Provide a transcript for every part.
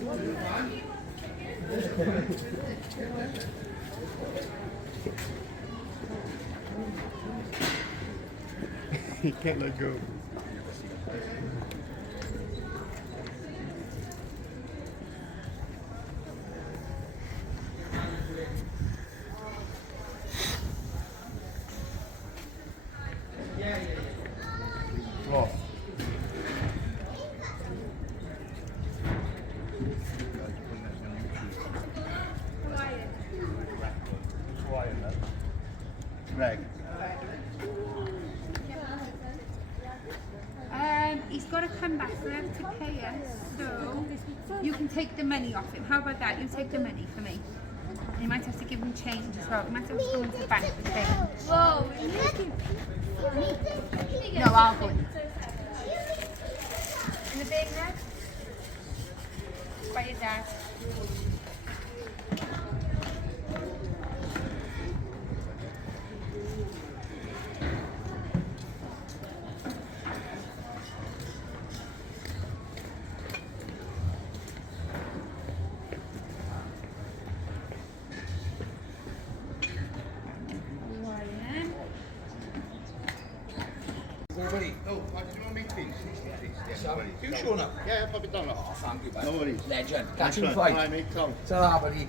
He can't let go. What? Greg. He's got to come back for him to pay us, so you can take the money off him. How about that? You take the money for me. And you might have to give him change as well. You might have to go into the bank to pay him. Whoa, No, I'll go in. In the big net? By your dad. Oh, do you want me please? You showing up? Yeah, I'll pop it down. Oh, thank you, man. No worries. Legend. Catch you in All fight. right, mate. Tom. Ta-ra, buddy.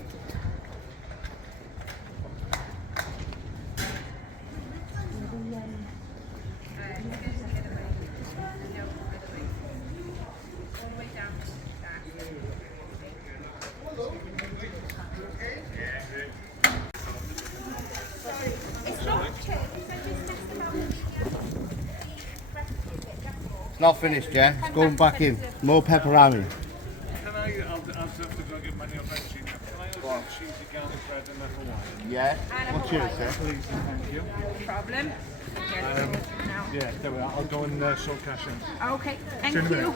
It's not finished, yeah? It's going back in. More pepperoni. Can I'll have to go get money on that sheet. Can I also cheesy garlic bread and a Hawaiian? Yeah? What's yours, sir? Please, thank you. No problem. Yeah, there we are. I'll go and sort cash in. Okay, thank See you in a you.